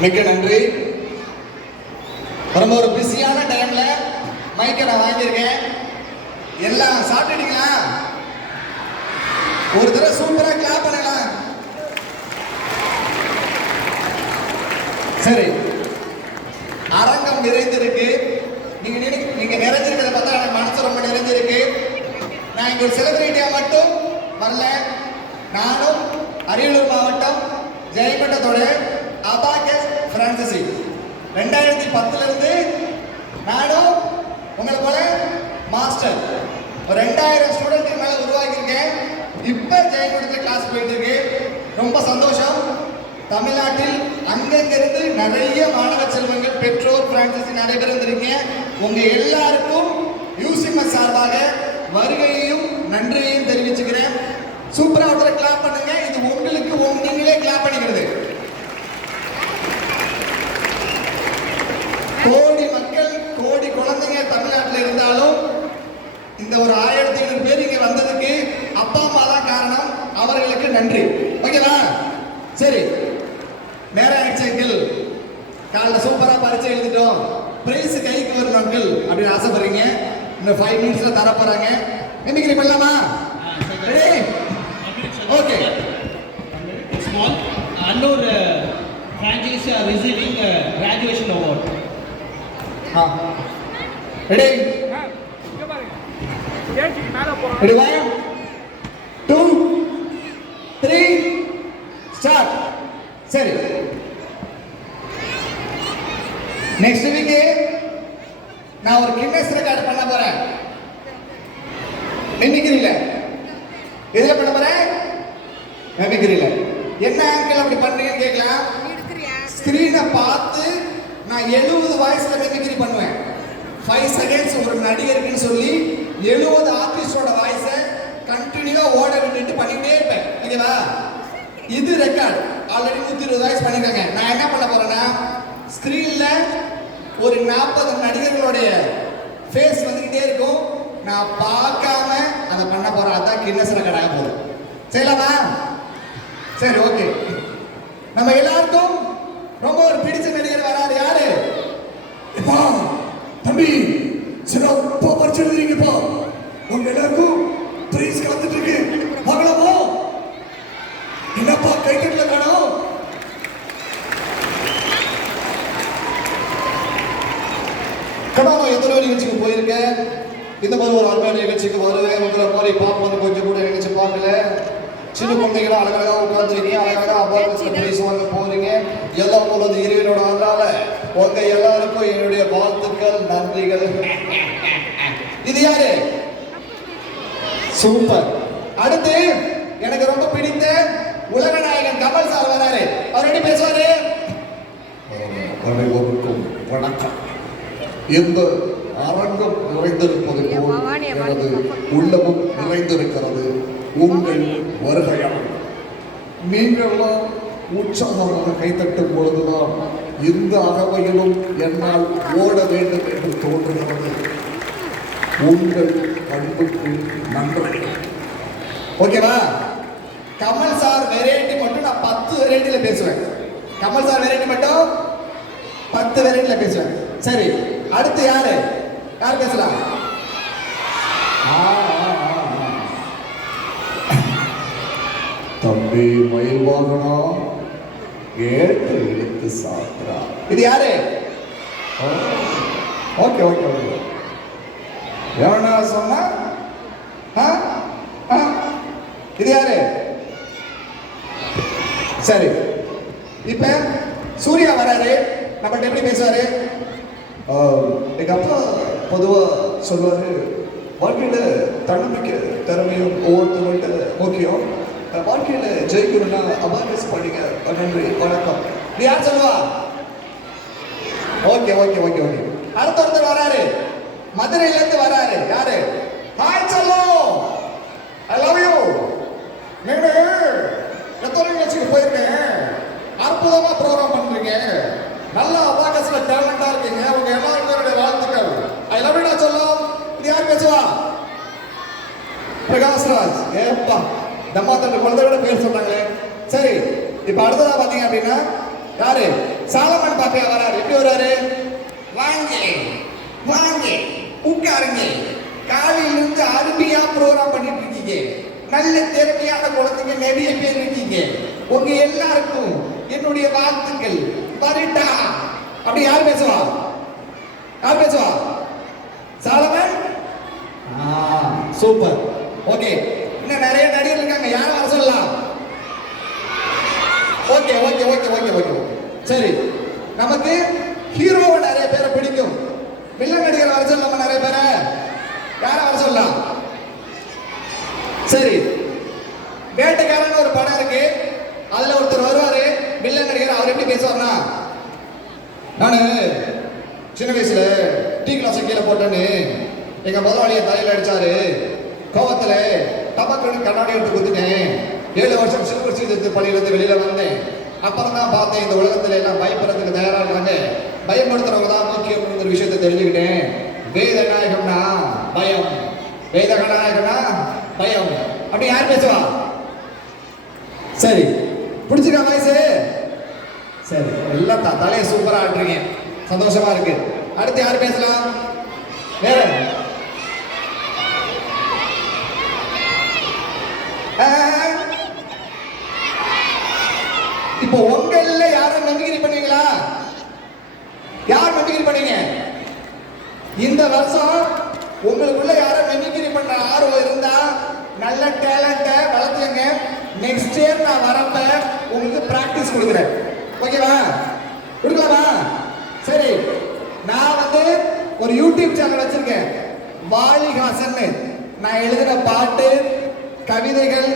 மிக்க நன்றி. ரொம்ப ஒரு பிஸியான டைம்ல மைக்கை நான் வாங்கியிருக்கேன். எல்லாம் சாப்பிட்டுட்டீங்களா? ஒரு தடவை சூப்பரா கிளாப் பண்ணலாம் சரி. அரங்கம் நிறைந்திருக்கு. நீங்க நினை- நீங்க நிறைஞ்சிருக்கிறத பார்த்தா எனக்கு மனசு ரொம்ப நிறைஞ்சிருக்கு. நான் இங்க ஒரு செலிபிரிட்டியா மட்டும் வரல. நானும் அரியலூர் மாவட்டம் ஜெயங்கொண்டத்தோட அபாகஸ் பிரான்சிசி. ரெண்டாயிரத்தி பத்துல இருந்து நானும் உங்களை போல மாஸ்டர். ஒரு ரெண்டாயிரம் ஸ்டூடெண்ட் மேல உருவாக்கியிருக்கேன். இப்ப ஜெயங்கொண்டத்துல கிளாஸ் போயிட்டு இருக்கு ரொம்ப சந்தோஷம். தமிழ்நாட்டில் அங்கங்கிருந்து நிறைய மாணவ செல்வங்கள் பெற்றோர் பிரான்சிஸ் நிறைய பேர் வந்திருக்கீங்க. உங்க எல்லாருக்கும் யூசிமஸ் சார்பாக வருகையையும் நன்றியையும் தெரிவிச்சுக்கிறேன். சூப்பரா ஒருத்தர் கிளாப் பண்ணுங்க. இது உங்களுக்கு உங்க- நீங்களே கிளாப் பண்ணிக்கிறது கோடி மக்கள் கோடி குழந்தைங்க தமிழ்நாட்டில் இருந்தாலும் இந்த ஒரு ஆயிரத்தி ஐநூறு பேர் இங்க வந்ததுக்கு அப்பா அம்மா தான் காரணம். அவர்களுக்கு நன்றி. ஓகேவா? சரி. நேரம் ஆயிடுச்சு அங்கிள் காலைல சூப்பரா பரிச்சை எழுதிட்டோம். பிரைஸ் கைக்கு வரணும் அங்கிள் அப்படின்னு ஆசைப்படுறீங்க. இன்னும் ஃபைவ் மினிட்ஸ்ல தர போறாங்க மிமிக்ரி பண்ணலாமா? Ready okay. Annur uh, franchise are receiving uh, graduation award. போறோம் ready one two three start சரி நெக்ஸ்ட் வீக்கு நான் ஒரு கின்னஸ் ரெக்கார்டு பண்ண போறேன். மிமிக்ரியில எதில் பண்ண போறேன்? மிமிக்ரியில என்ன ஆங்கிள் அப்படி பண்றீங்கன்னு கேட்கலாம். ஸ்கிரீனை பார்த்து நான் எழுபது வாய்ஸ்ல மிமிக்ரி பண்ணுவேன். ஃபைவ் செகண்ட்ஸ் ஒரு நடிகருக்குன்னு சொல்லி எழுபது ஆர்டிஸ்டோட வாய்ஸை கண்டினியூவா ஓட விட்டுட்டு பண்ணிட்டே இருப்பேன். ஓகேவா இது ரெக்கார்ட் ஆல்ரெடி நூத்தி இருபது வாய்ஸ் பண்ணிருக்காங்க நான் என்ன பண்ண போறேன்னா ஸ்கிரீன்ல ஒரு நாற்பது நடிகர்களுடைய ஃபேஸ் வந்துகிட்டே இருக்கும். நான் பார்க்காம அதை பண்ண போறேன். அதான் கின்னஸ் ரெக்கார்ட் ஆக செய்யலாமா? சரி ஓகே நம்ம எல்லாருக்கும் ரொம்ப ஒரு பிடிச்ச நடிகர் வராரு யாரு எப்பா தம்பி சிறப்பா பரிச்சு எழுதுறீங்கப்பா உங்க எல்லாருக்கும் பிரைஸ் காத்துட்டு இருக்கு பார்க்கலாமா என்னப்பா கைத்தட்டல காணோம் கடாமா எத்தனை நிகழ்ச்சிக்கு போயிருக்கேன். இந்த மாதிரி ஒரு அருமையான நிகழ்ச்சிக்கு வருவேன். உங்களை மாதிரி பார்ப்பது கொஞ்சம் கூட நினைச்சு பார்க்கல. சின்ன குழந்தைங்களா அழகழகா உட்காந்துருக்கீங்க அழகழகா அபாரத்தில் பேசுவாங்க போறீங்க. எல்லாம் போல அந்த இறைவனோட அதனால உங்க எல்லாருக்கும் என்னுடைய வாழ்த்துக்கள் நன்றிகள். இது யாரு? சூப்பர். அடுத்து எனக்கு ரொம்ப பிடித்த உலக நாயகன் கமல் சார் வராரு. அவர் எப்படி பேசுவாரு? வணக்கம். இந்த அரங்கம் நிறைந்திருப்பது போல் எனது உள்ளமும் நிறைந்திருக்கிறது. உங்கள் வருகையால். நீங்கள்லாம் உற்சாகமாக கைத்தட்டும் பொழுதுதான் இந்த அகவையிலும் என்னால் ஓட வேண்டும் என்று தோன்றுகிறது. உங்கள் அன்புக்கு நன்றி. ஓகேவா கமல் சார் வெரைட்டி மட்டும் நான் பத்து வெரைட்டில பேசுவேன். கமல் சார் வெரைட்டி மட்டும் பத்து வெரைட்டில பேசுவேன். சரி. அடுத்து யாரு? யார் பேசலாம். தம்பி மயில் வாகனா ஏற்று இழுத்து சாப்பிட்றா. இது யாரு? Okay okay okay. எவனா சொன்னா? இது யாரு? சரி. இப்ப சூர்யா வராரு. நம்மகிட்ட எப்படி பேசுவாரு? எங்கள் அப்பா பொதுவா சொல்லுவாரு வாழ்க்கையில் தன்னம்பிக்கை திறமையும் ஒவ்வொருத்தவங்கள்ட்ட முக்கியம். வாழ்க்கையில் ஜெயிக்கணும்னா அவேர்னஸ் பண்ணுங்க நன்றி வணக்கம். நீ யார் சொல்லுவா? Okay okay okay okay. அடுத்த ஒருத்தர் வராரு. மதுரையிலேருந்து வராரு. யாரு? ஹாய் சொல்லு ஐ லவ் யூ நீங்க எத்தனை நிகழ்ச்சிக்கு போயிருக்கேன் அற்புதமா ப்ரோக்ராம் பண்றீங்க நல்லா அபாகஸ்ல டேலண்டா இருக்கீங்க உங்க எல்லாருக்கும் என்னுடைய வாழ்த்துக்கள் ஐ லவ் யூ சொல்லும் இது யார் பேசுவா பிரகாஷ்ராஜ் ஏப்பா தம்மா தண்டு குழந்தையோட பேர் சொன்னாங்களே. சரி இப்ப அடுத்ததா பாத்தீங்க அப்படின்னா யாரு? சாலமன் பாப்பையா வராரு. எப்படி வராரு? வாங்க வாங்க உட்காருங்க. காலையிலிருந்து அருமையா ப்ரோக்ராம் பண்ணிட்டு இருக்கீங்க. நல்ல திறமையான குழந்தைங்க நிறைய பேர் இருக்கீங்க. உங்க எல்லாருக்கும் என்னுடைய வாழ்த்துக்கள். வரட்டா. அப்படி யார் பேசுவா? யார் பேசுவா? சாலமன்? சூப்பர். ஓகே. இன்னும் நிறைய நடிகர் இருக்காங்க. யார் வர சொல்லலாம்? Okay okay okay okay okay okay. சரி. நமக்கு ஹீரோவை நிறைய பேரை பிடிக்கும். வில்லன் நடிகர் வர சொல்லாம நிறைய பேரை? யாரை வர சொல்லலாம்? சரி. வேட்டைக்காரன் ஒரு படம் இருக்கு. அதுல ஒருத்தர் வருவாரு. வில்லன் நடிகர் அவர் எப்படி பேசுவார்னா நானு சின்ன வயசுல டீ கிளாஸ் கீழே போட்டேன்னு எங்க முதலாளியை தலையில் அடிச்சாரு. கோவத்துல டபக்குன்னு கண்ணாடி எடுத்து குத்துட்டேன். ஏழு வருஷம் சில்வர் சீர்திருத்த பள்ளியிலிருந்து வெளியில வந்தேன். அப்புறம் தான் பார்த்தேன் இந்த உலகத்துல எல்லாம் பயப்படுறதுக்கு தயாரா இருக்காங்க பயப்படுத்துறவங்க தான் முக்கியம்ங்கிற விஷயத்தை தெரிஞ்சுக்கிட்டேன். வேத நாயகம்னா பயம். வேத கணநாயகம்னா பயம். அப்படி யார் பேசுவா? சரி. பிடிச்சிருக்கா வயசு சரி. எல்லாம் தலையை சூப்பராக ஆடுறீங்க சந்தோஷமா இருக்கு. அடுத்து யார் பேசலாம்? வேற ஆ. இப்போ உங்கள்ல யாரும் நம்பிக்கை பண்ணீங்களா? யார் நம்பிக்கை பண்ணீங்க? இந்த வருஷம் உங்களுக்குள்ள யாரும் நம்பிக்கை பண்ண ஆர்வம் இருந்தா நல்ல டேலண்ட்டை வளர்த்துங்க நெக்ஸ்ட் இயர் நான் வரப்ப உங்களுக்கு பிராக்டிஸ் கொடுக்குறேன். ஓகேவா கொடுக்கலாமா? சரி. நான் வந்து ஒரு யூடியூப் சேனல் வச்சிருக்கேன். வாலிஹாசன் நான் எழுதின பாட்டு கவிதைகள்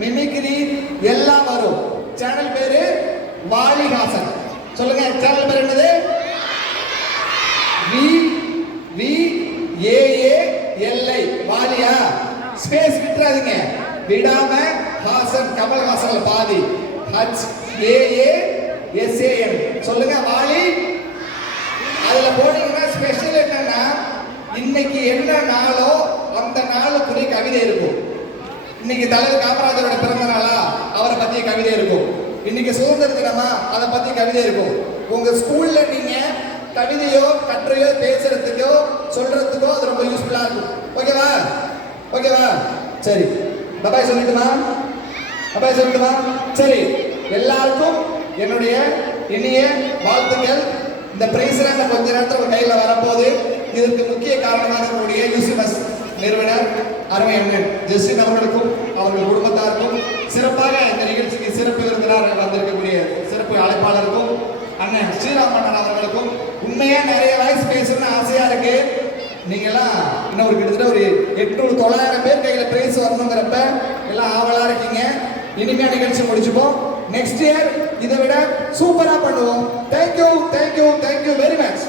மிமிக்ரி எல்லாம் வரும். சேனல் பேரு வாலிஹாசன் சொல்லுங்க சேனல் பேர் என்னது? V V A A LI Walia? Space விட்டுறாதீங்க. விடாம ஹாசன் கமல்ஹாசன்ல பாதி. H A A S A என் சொல்லுங்க வாலி. அதுல போனீங்கன்னா ஸ்பெஷல் என்னன்னா இன்னைக்கு என்ன நாளோ அந்த நாளுக்குரிய கவிதை இருக்கும். இன்னைக்கு தலைவர் காமராஜரோட பிறந்த நாளா அவரை பத்தி கவிதை இருக்கும். இன்னைக்கு சுதந்திர தினமா அதை பத்தி கவிதை இருக்கும். உங்க ஸ்கூல்ல நீங்க கவிதையோ கற்றையோ பேசுறதுக்கோ சொல்றதுக்கோ அது ரொம்ப யூஸ்ஃபுல்லா இருக்கும். ஓகேவா ஓகேவா சரி. பபாய் சொல்லிட்டுமா? பபாய் சொல்லிட்டுமா? சரி. எல்லாருக்கும் என்னுடைய இனிய வாழ்த்துக்கள். இந்த பிரைஸ் கொஞ்ச நேரத்தில் உங்க கையில் வரப்போகுது. இதற்கு முக்கிய காரணமாக நம்முடைய யூசிமஸ் நிறுவனர் அருமை அண்ணன் ஜெஸ்டின் அவர்களுக்கும் அவர்கள் குடும்பத்தாருக்கும் சிறப்பாக அண்ணன் ஸ்ரீராம் அண்ணன் அவர்களுக்கும் உண்மையா நிறைய வாய்ஸ் பேசணும்னு ஆசையா இருக்கு. நீங்கெல்லாம் இன்னும் ஒரு கிட்டத்தட்ட ஒரு எட்நூறு தொள்ளாயிரம் பேர் கையில் பிரைஸ் வரணுங்கிறப்ப எல்லாம் ஆவலா இருக்கீங்க. இனிமையா நிகழ்ச்சி முடிச்சுப்போம். நெக்ஸ்ட் இயர் இதை விட சூப்பரா பண்ணுவோம். Thank you thank you thank you very much